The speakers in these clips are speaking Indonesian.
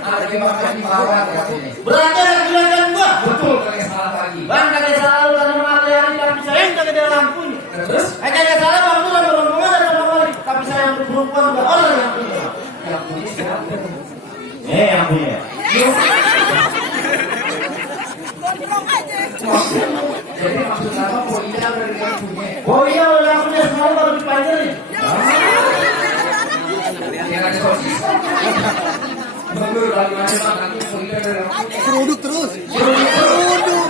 Ada dimakan di bawah Berarti ada juragan gua. betul kagak salah lagi. Bang kagak salah lu karena materi tapi saya kagak ada lampunya. Terus Kagak salah bang lu ada rombongan ada rombongan tapi saya yang perempuan enggak orang yang punya. yang punya siapa? Yang punya. Jadi maksud apa poinnya dari yang punya? Oh iya yang punya semua baru dipanggilin. Yang ada sosis. Betul bagaimana bang nanti poinnya dari yang punya? Seruduk terus. Seruduk.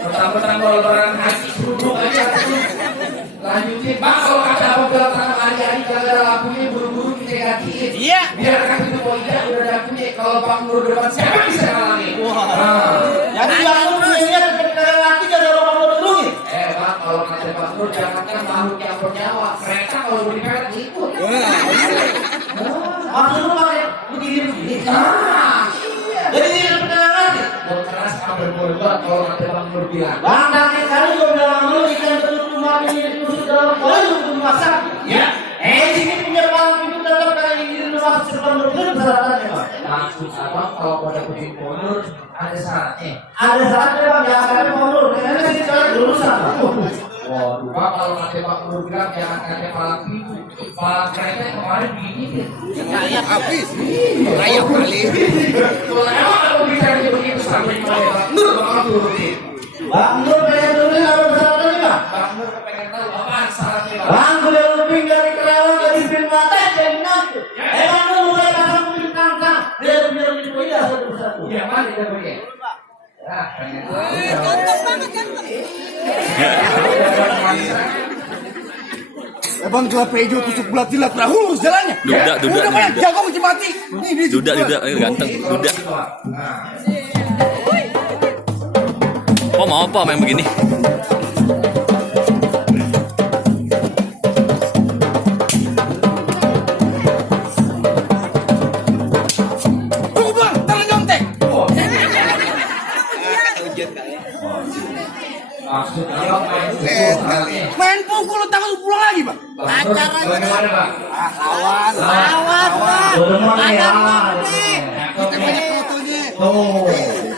Petang-petang kalau lebaran haji seruduk aja. Lanjutin bang kalau kata apa bilang tangan hari-hari jaga lampunya buru-buru kita gantiin. Iya. Biar kan itu poinnya udah ada punya. Kalau Pak Nur depan siapa bisa ngalamin? Jadi yang lu punya ketika laki jadi orang mau dulu. Bang, kalau kata Pak Nur jangankan makhluk yang bernyawa, mereka kalau diperet ikut. Maksud lu pakai begini. Iya. Jadi ini penanganan. Buat keras kabel berbuat kalau kata Pak Nur bilang. Bang kaki kali gua bilang lu ikan telur rumah ini ditusuk dalam kolam untuk masak. Ya. Sini punya bang itu tetap kali ini rumah sepan berbeda persyaratannya bang. Maksud abang kalau pada punya Nur ada syaratnya. Ada syaratnya bang yang akan mundur. Karena sini kalau lulusan bang. Waduh, Pak, kalau kata Pak Nur bilang jangan kata palang pintu. Palang kereta yang kemarin begini. Kayak habis. Kayak kali. Kalau emang kalau bisa begitu sampai Pak Nur bakal turutin. Bang Nur pengen turunin apa persyaratannya bang? Pak Nur pengen tahu apa syaratnya Pak. Bang udah lebih dari kerewan dari film mata jadi nanti. Emang lu mulai pasang bintang kan? Dia punya lebih poin satu persatu. Yang mana dia punya? Ah, pengen tahu. Bang jual pejo tusuk bulat jilat lah urus jalannya. Duda Udah banyak nih, jago mesti mati. Ini duda ganteng duda. Oh mau apa main begini? Tunggu bang, tangan nyontek. Maksudnya main pukul kali. Main pukul lu tangan lu pulang lagi bang. Bagaimana Bang? Lawan. Bagaimana ya? Kita banyak fotonya. Tuh.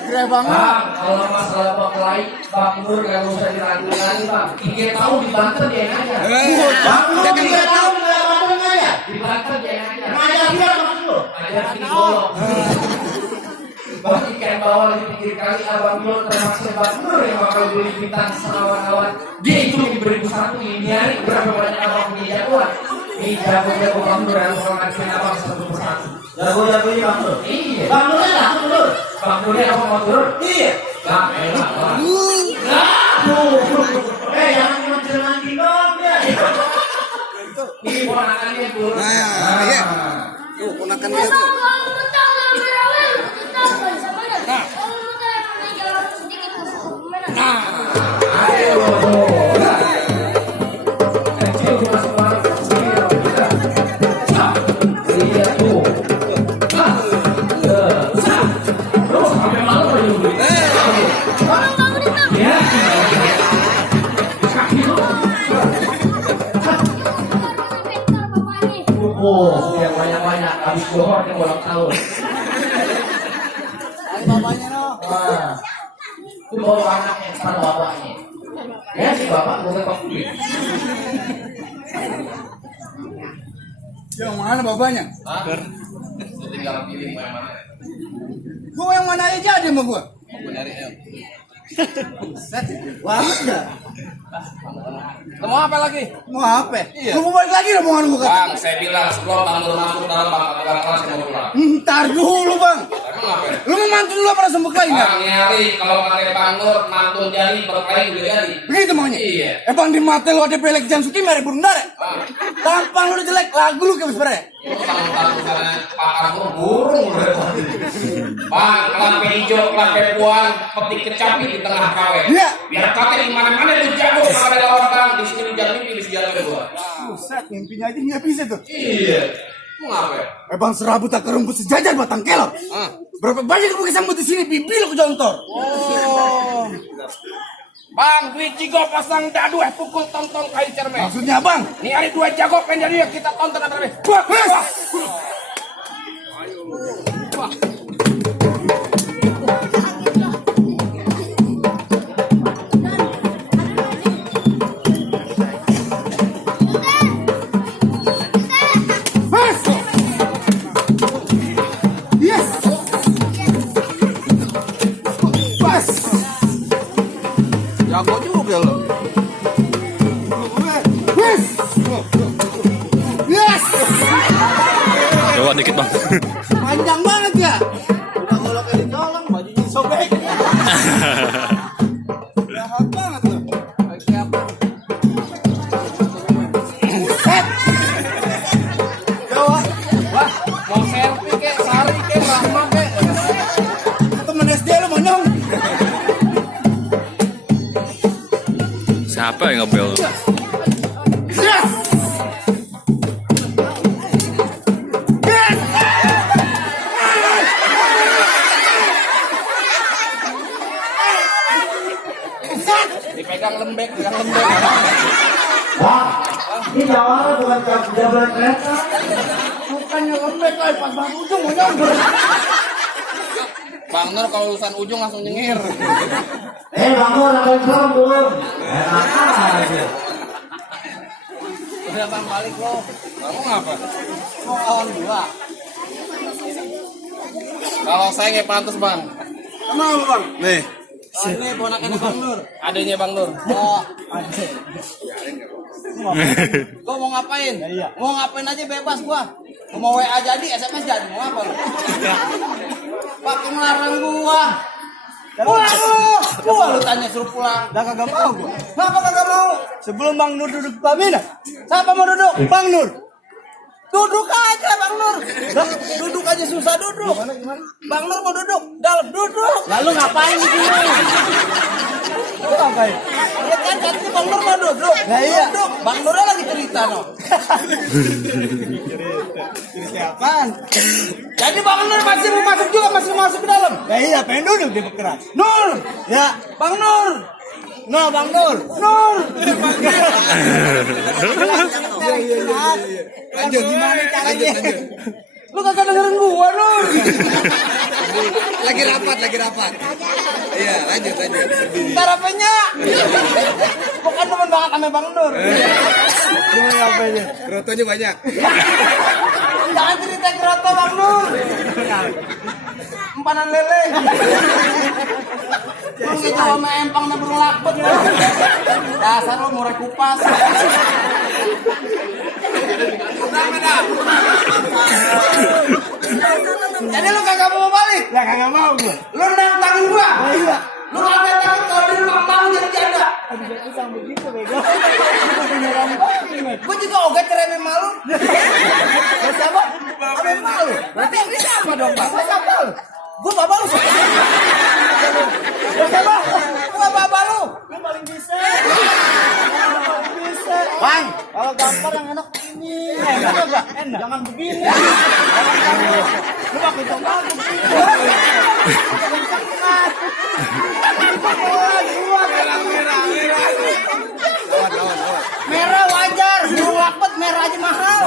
Keren banget. Bang, kalau masalah berkelahi, Bang Nur gak usah diragukan lagi Bang. 3 tahun di Banten dia nanya. Bang Nur 3 tahun nggak mau nanya. Di Banten dia nanya. Nanya dia maksud lu? Ajar di bolong. Bang ikan bawal di pinggir kali Abang Nur termasuk Bang Nur yang bakal beli bintang selawan-lawan. Dia itu yang beribu satu ini hari berapa banyak abang punya jagoan. Ini jago-jago Bang Nur yang bakal ngasih abang satu persatu. Jago-jagonya Bang Nur. Iya. Bang Nur kan aku Nur. Bang Nurnya apa mau turun? Iya. Bang, enak Bang. Jangan mencermati dong ya. Ini ponakannya turun. Iya. Tuh, ponakan dia tuh. Ayo. Kecil cuma semangat kecil. Iya tuh. Terus sampai malam baru beli. Ya. Yang banyak-banyak habis johor yang ulang tahun. Bapaknya no. Itu bawa anaknya sama bapaknya. Ya si bapak bukan kopi. Yang mana bapaknya? Tinggal pilih mau yang mana. Gua yang mana aja jadi sama gua. Wah, enggak. Mau apa lagi? Mau apa? Lu mau balik lagi omongan gua kan? Bang, saya bilang sebelum Bang Nur masuk dalam Bang kelas saya mau pulang. Ntar dulu bang. Emang apa? Lu mau mantun dulu apa langsung berkelahi nggak? Bang nyari kalau pakai Bang Nur mantun jadi berkelahi juga jadi. Begitu maunya? Iya. Bang di mata lu ada pelek jam suki mere burung dare. Tampang lu udah jelek, lagu lu kayak sebenarnya. Itu kalau misalnya pakar burung udah. Bang, kelampe hijau, kelampe puan, petik kecapi di tengah kawe. Iya. Biar kakek di mana-mana lu jago kalau ada lawan Bang di sini lu jangan mimpi di sejalan gua. Buset, mimpinya aja nggak bisa tuh. Iya. Ngapa? Bang serabut tak kerumput sejajar batang kelor. Berapa banyak kamu kesambut di sini pipi lo kejontor. Oh. Bang, duit jigo pasang dadu pukul tong-tong kayu cermin. Maksudnya bang? Ini hari 2 jago pendiri kita tonton antara ini. Wah, wah. Yes. Pas. Jago juga lo. Yes. Yes. Coba dikit bang. Panjang banget ya. Udah kalau kali colong bajunya sobek. Jahat banget loh. Set. Jawa. Wah, mau selfie kek, sari kek, Rahma kek. Temen SD lu monyong. Siapa yang ngebel? Yes. Yes. Dipegang lembek, pegang lembek. Wah, ini jawabnya bukan jabatan kereta. Bukannya lembek lah pas bang ujung monyong. Bang Nur kalau urusan ujung langsung nyengir. Bang Nur, ada yang serem belum? Enak aja. Udah bang balik lo. Kamu ngapa? Mau lawan gua. Kalau saya nggak pantas bang. Kenapa bang? Nih. Ini ponakan Bang Nur. Adanya Bang Nur. Oh, Gua mau ngapain? Iya. Mau ngapain aja bebas gua. Mau WA jadi, SMS jadi, mau apa lu? Pakai melarang gua. Pulang lu. Gua lu tanya suruh pulang. Dah kagak mau gua. Kenapa kagak mau? Sebelum Bang Nur duduk Pamina, siapa mau duduk? Bang Nur. Duduk aja Bang Nur. Dah, duduk aja susah duduk. Bang Nur mau duduk, dalam duduk. Lalu ngapain di sini? Lu ngapain? Ya kan katanya Bang Nur mau duduk. Nah, iya. Duduk. Bang Nur lagi cerita no. Siapaan? Jadi Bang Nur masih mau masuk juga, masih mau masuk ke dalam. Ya iya, pengen duduk di keras. Nur, Ya, Bang Nur. no Bang Nur. Nur. Lanjut gimana caranya? Lu kagak dengerin gua, Nur. Lagi rapat. Iya, lanjut. Ntar apanya? Bukan teman banget sama Bang Nur. Gimana ngapainnya? Krotonya banyak. Jangan cerita keroto Bang Nur. Empanan lele. Lu gitu sama empang na burung lakbet. Dasar lu murah kupas. Jadi lu kagak mau balik? Ya kagak mau gua. Lu nantangin gua? Iya. Lu kagak takut kalau di rumah tahu jadi janda? Pisang begitu bego. Gua juga oget cereme malu. Terus apa? Cereme malu. Berarti yang bisa apa dong, Pak? Gua siapa lu? Gua bapak lu. Gua siapa? Gua bapak lu. Gua paling bisa. Bang, kalau gampar yang enak ini. Enak enggak? Enak. Jangan begini. Lu pakai tombak begini. Merah wajar, burung lakbet merah aja mahal.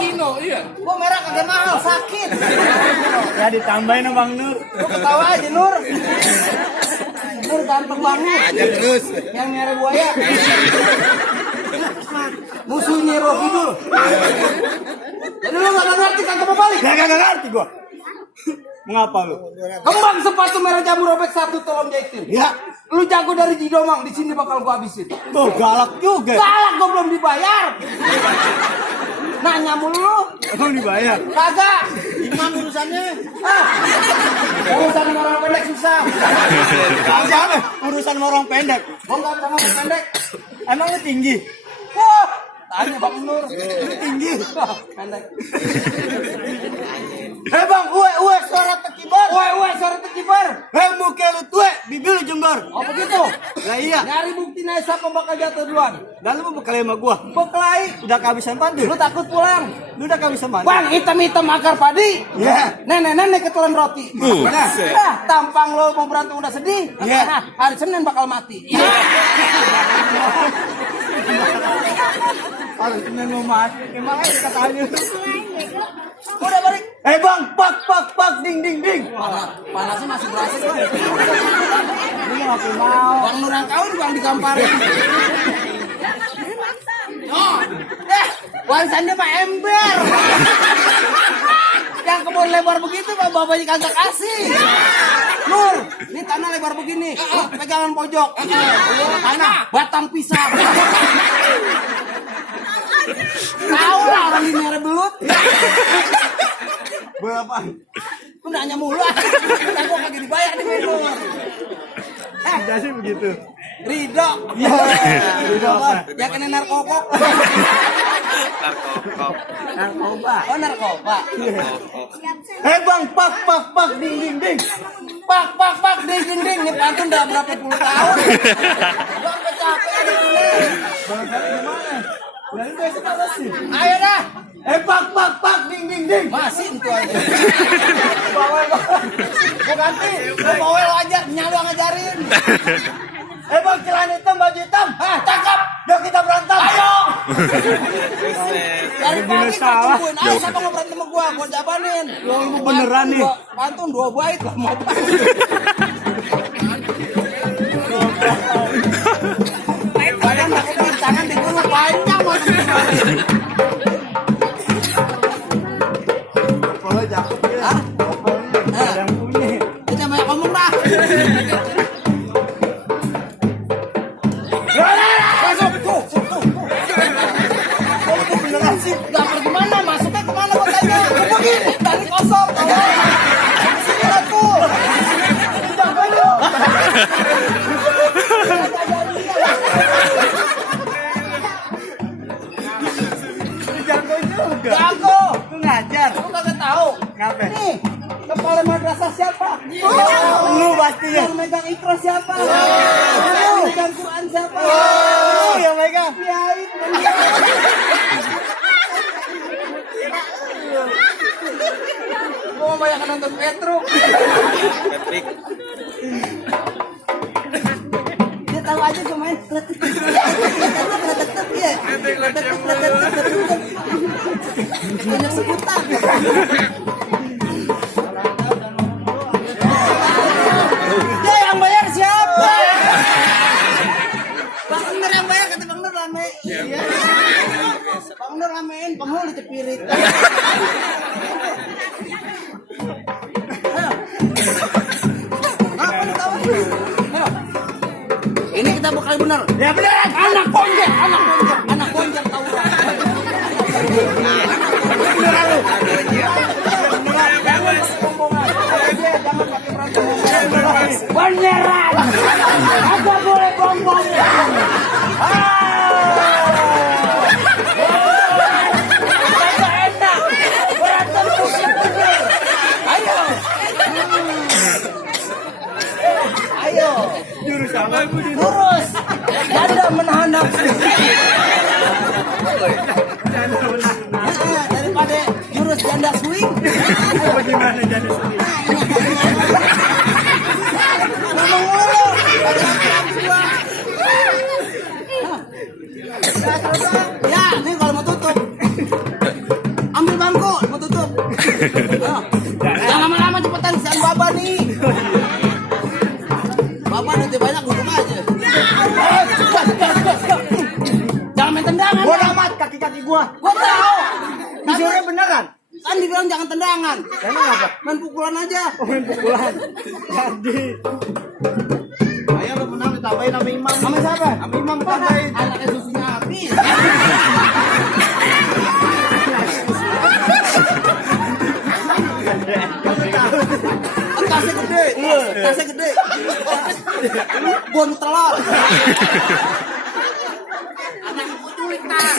Kino, iya. Gua merah kagak mahal, sakit. Ya ditambahin sama Bang Nur. Lu ketawa aja Nur. Nur ganteng banget. Aja terus. Yang merah buaya. Musuhnya Roh Kidul. Jadi lu gak ngerti kagak mau balik. Ya kagak ngerti gua. Mengapa lu? Kembang sepatu merah jamur robek 1 tolong jahitin. Ya, Lu jago dari Jidomang, di sini bakal gua habisin. tuh galak juga. Galak gua belum dibayar. Nanya mulu lu. Emang dibayar? Kagak. Gimana urusannya? Ah. Urusan sama orang pendek susah. Siapa? Urusan sama orang pendek. Gua enggak sama orang pendek. Emangnya tinggi? Wah, tanya Bang Nur. Lu tinggi. Wah, pendek. Bang, uwe suara tekibar. Woi, suara tekibar. Muka lu tuwe, bibir lu Jember. Oh begitu. Lah iya. Nyari bukti nih siapa bakal jatuh duluan. Dan lu mau berkelahi sama gua. Berkelahi. Udah kehabisan padu. Lu takut pulang. Lu udah kehabisan padu. Bang, hitam-hitam akar padi. Iya. Nenek-nenek ketelan roti. Nah, tampang lo mau berantem udah sedih. Iya. Nah, hari Senin bakal mati. Kalau Senin mau mati, emang aja katanya. Udah balik. Bang, pak, ding. Panasnya masih berasa. Lu ngapain mau? Bang Nurang kau juga digamparin. Oh, warisannya Pak Ember. Yang kebun lebar begitu bapaknya kagak kasih. Nur, ini tanah lebar begini. Lu pegangan pojok. Tanah batang pisang. Tahu lah orang ini ada belut. Berapa? Lu nanya mulu. Aku kagak dibayar nih Nur. Jadi begitu. Ridho. Ridho apa? Ya kena narkokok. Narkoba. Oh narkoba. Bang, pak, ding. Pak, ding. Ini pantun udah berapa puluh tahun. Bang capek ini. Bang, gimana? Yang itu besok apa sih? Ayo dah. Pak, ding. Masih itu aja. Gua ganti. Lu bawel aja, nyalu ngajarin. Bang, celana hitam, baju hitam. Tangkap. Yuk kita berantem. Ayo. Dari pagi gua tungguin. Ayo siapa mau berantem sama gua jabanin. Beneran nih. Pantun 2 bait lah mau. Badan pakai tangan di dulu panjang masih. Kalau cakep ya. Hah? Ada yang punya. Kita banyak ngomong lah. Masuk tuh. Kalau beneran sih. Gak pergi mana? Masuknya kemana gua tanya? Begini, tadi kosong. Sini lah tuh. Jangan lu. Jago juga. Jago. Lu ngajar. Lu kagak tahu. Ngapain? Nih, kepala madrasah siapa? Lu pastinya. Yang megang ikhlas siapa? Yang megang Quran siapa? Lu yang megang. Kiai. Gua mau banyak nonton Petro. Dia tahu aja gua main kletek. Iya. Banyak sebutan. Dia yang bayar siapa? Bang Nur yang bayar kata Bang Nur rame. Iya. Bang Nur ramein penghulu cepirit. Apa lu tahu? Ini kita bakal bener. Ya beneran. Anak konjer tahu. Beneran lu. Beneran. Apa boleh bohong? Enak. Berantem pusing bener. Ayo. Jurus apa? Lurus. Janda menahan nafsu. Daripada jurus janda swing. Bagaimana jadi sendiri? Ngomong mulu. Ya, nih kalau mau tutup. Ambil bangku, mau tutup. Jangan lama-lama cepetan, siang baba nih. Baba duitnya banyak, tutup aja. Jangan main tendangan. Gua amat kaki-kaki gua. Gua tahu. Disuruhnya beneran. Kan dibilang jangan tendangan. Emang apa? Main pukulan aja. Main pukulan. Jadi. Ayo lu menang ditambahin sama Imam. Sama siapa? Sama Imam ditambahin. Anaknya susunya habis. Tasnya gede. Tasnya gede. Bon telur. Anak kuculik kan.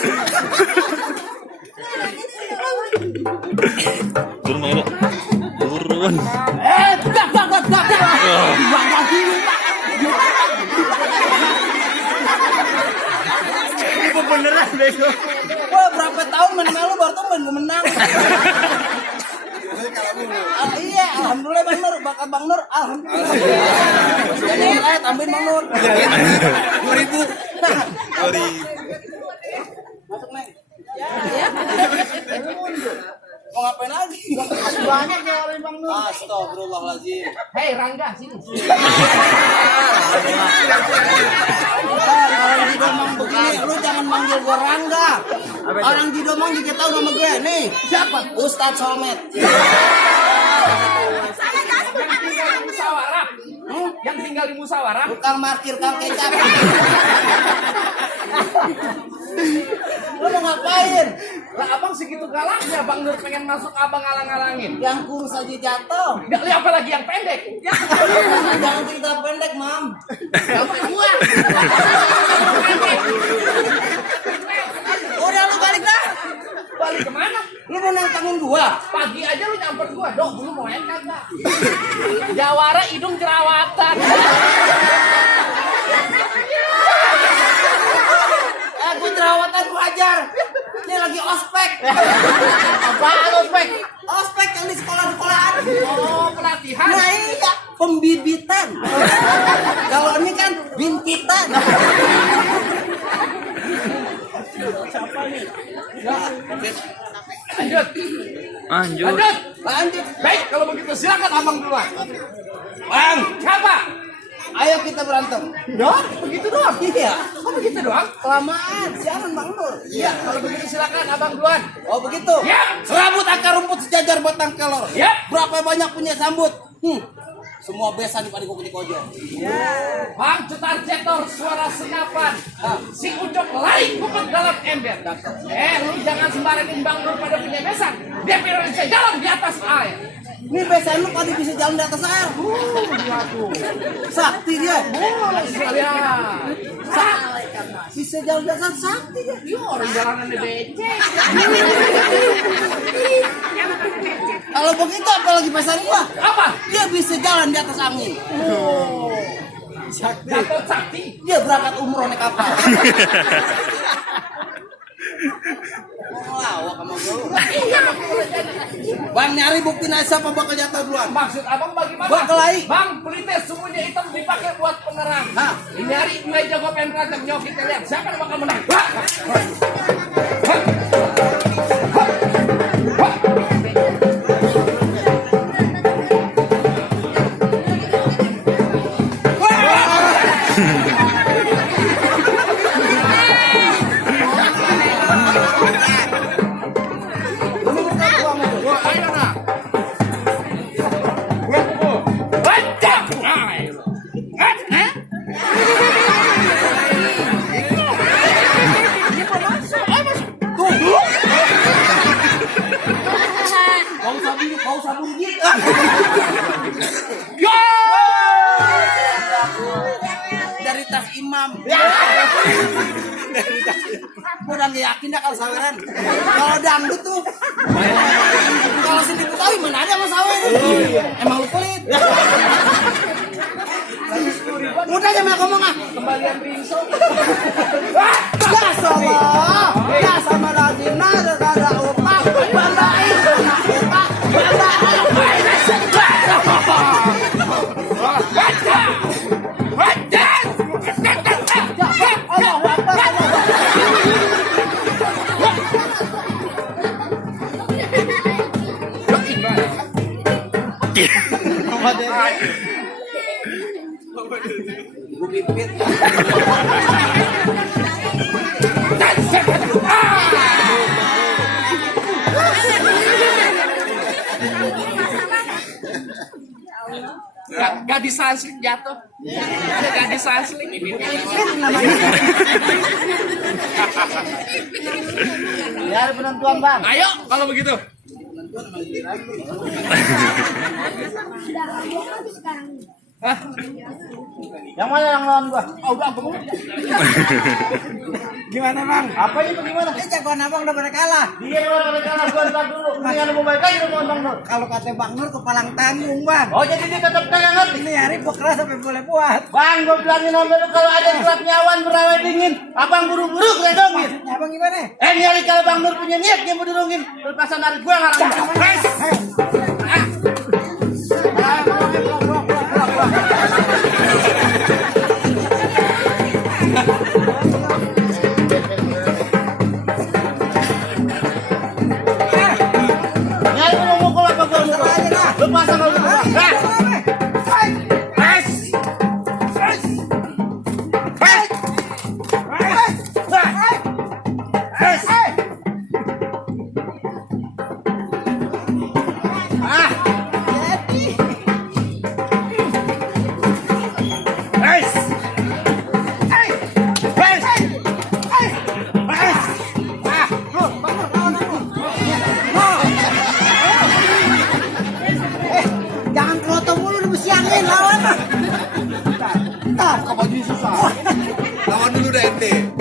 Turun aja. Turun. Dak. Bang lagi. beneran bego. Wah, berapa tahun main sama lu baru tumben gue menang. Iya, alhamdulillah Bang Nur, bakat Bang Nur, alhamdulillah. Jadi tambahin Bang Nur. 2000. Masuk Neng. Mau ngapain lagi? Banyak ya orang Bang Nur. Astagfirullahaladzim. Hei Rangga sini. Orang di Domang begini, lu jangan manggil gua Rangga. Orang di Domang juga tahu nama gue. Nih, siapa? Ustadz Solmed. Musyawarah. Yang tinggal di musyawarah. Tukang markir kang kecap. Lu mau ngapain? Lah abang segitu galaknya Bang Nur pengen masuk abang alang-alangin. Yang kurus aja jatuh. Nggak lihat apa lagi yang pendek. Jangan cerita pendek, Mam. Sampai gua. Udah lu balik dah. Balik kemana? Lu mau nantangin gua? Pagi aja lu nyamper gua. Dok, dulu mau main kagak? Jawara hidung jerawatan. Gue jerawatan wajar. Ini lagi ospek. Apaan ospek? Ospek yang di sekolah-sekolahan. Oh, pelatihan. Nah iya, pembibitan. Kalau ini kan bintitan. Lanjut. Lanjut. Lanjut. Lanjut. Baik, kalau begitu silakan abang duluan. Bang, Siapa? ayo kita berantem. Doang? Begitu doang? Iya. Kok begitu doang? Kelamaan, siaran Bang Nur. Iya, kalau begitu silakan abang duluan. Oh begitu. Ya. Serabut akar rumput sejajar batang kelor. Ya. Berapa banyak punya sambut? Semua besan di padi kopi kojo. Bang cetar cetor suara senapan. Si Ucok lari kumpet dalam ember. Lu jangan sembarangin Bang Nur pada punya besan. Dia bisa jalan di atas air. Ini besan lu padi bisa jalan di atas air. Sakti dia. Sekalian. Bisa jalan di atas sakti dia. Yo, orang jalanan di becek. Kalau begitu apalagi besan gua? Apa? Dia bisa jalan di atas angin. Gatot Sakti. Dia berangkat umroh naik kapal. Mau lawak sama gua. Bang nyari bukti siapa bakal jatuh duluan. Maksud abang bagaimana? Buat kelahi. Bang, pelitnya semuanya hitam dipakai buat penerang. Hah? Ini hari meja gua pengen ragam. Nyok kita lihat siapa yang bakal menang. Wah! Kau sabun gitu. Dari tas imam. Gue udah gak yakin dah kalau saweran. Kalau dangdut tuh. Kalau sedih Betawi mana ada sama sawer. Emang lu pelit. Udah aja mah ngomong ah. Kembalian ringso. Ya Allah. Ya sama lazim nada kada upah. Banda itu nak upah. Banda Ibu pipit. Gadis asli jatuh. Gadis asli. Ya ada penentuan bang. Ayo kalau begitu. Yang mana yang lawan gua? Oh, udah aku. Gimana, Bang? Apa ini bagaimana? Jagoan abang udah pada kalah. Dia udah kalah gua ntar dulu. Mendingan mau balik lagi sama Bang Nur. Kalau kata Bang Nur kepalang tanggung, Bang. Oh jadi dia tetap pegangan. Ini hari gua keras sampai boleh buat. Bang, gua bilangin sama lu kalau ada surat nyawan berawai dingin, abang buru-buru keredongin. Maksudnya abang gimana? Nyari kalau Bang Nur punya niat dia mau dirungin, lepasan narik gua ngarang. Nyari mau mukul apa gua mukul? Lepasan narik gua. Jangan keloto mulu lu siangin lawan. Entar kok baju susah. Lawan dulu dah ente.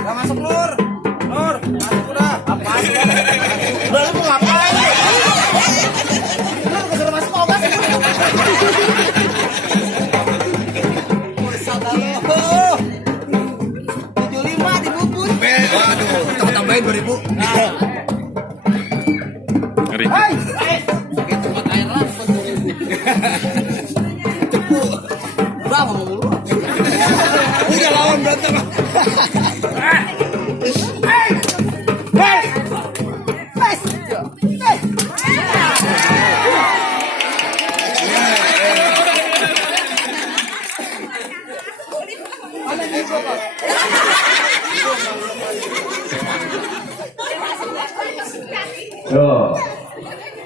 Gak masuk Nur. Nur, masuk udah. Apaan? Udah lu mau ngapain? Nur kesuruh masuk obat. Tuh. 75 dibubut. Waduh, tambah-tambahin 2000. Ngeri. Hai. Berapa mau mulu? Udah lawan berantem. Tuh,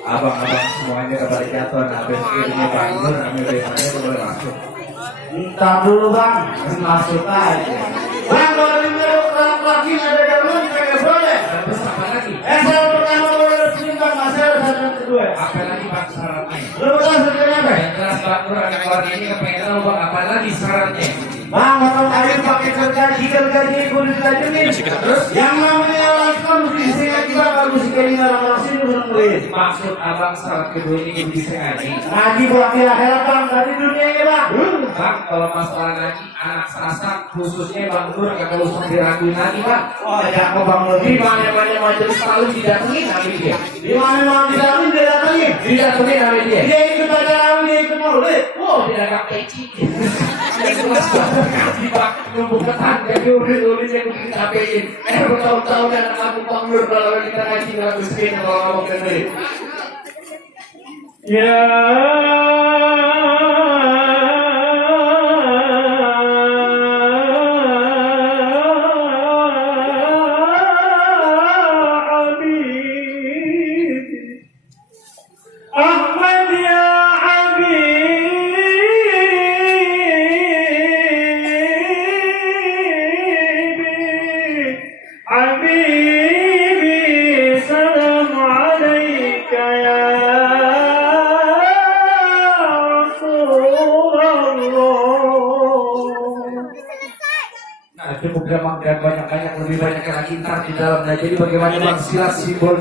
abang-abang semuanya kembali jatuh. Habis ini Bang Nur, ambil temanya boleh masuk. Entar dulu Bang, Masuk aja. Bang kalau denger laki ada dalam kayak boleh. Terus apa lagi? Saya pertama boleh resmi Bang, masalah dan kedua. Apa lagi Bang syaratnya? Lu tahu sebenarnya apa? Yang jelas Bang Nur ada keluarga ini kepengen tahu Bang apa lagi syaratnya? Bang, kalau kalian pakai gergaji kulit gaji nih. Terus yang namanya laskar mesti disengaja juga kalau mesti kayak orang sini belum beli. Maksud abang syarat kedua ini bisa ngaji. Ngaji buat akhirat Bang, dari dunia ini Bang. Bang, kalau masalah ngaji anak sasak khususnya Bang Nur kagak usah diraguin lagi Bang. Oh ya, kok Bang Di lebih. mana-mana majelis selalu didatengin nabi dia. Di mana mau didatengin dia datengin. Didatengin nabi dia. Dia ikut acara dia ikut maulid. Wow, tidak agak peci. Di bak numpuk ketan, jadi ulit-ulit yang bikin apein. Bertahun-tahun dan aku Bang Nur kalau kita ngaji nggak miskin kalau ngomong dengerin. Ya Ahmad ya Habibi salam alaika ya Rasulullah. Nah, cukup gampang dan banyak-banyak lebih banyak lagi ntar di dalam. Nah, jadi bagaimana Bang silat simbol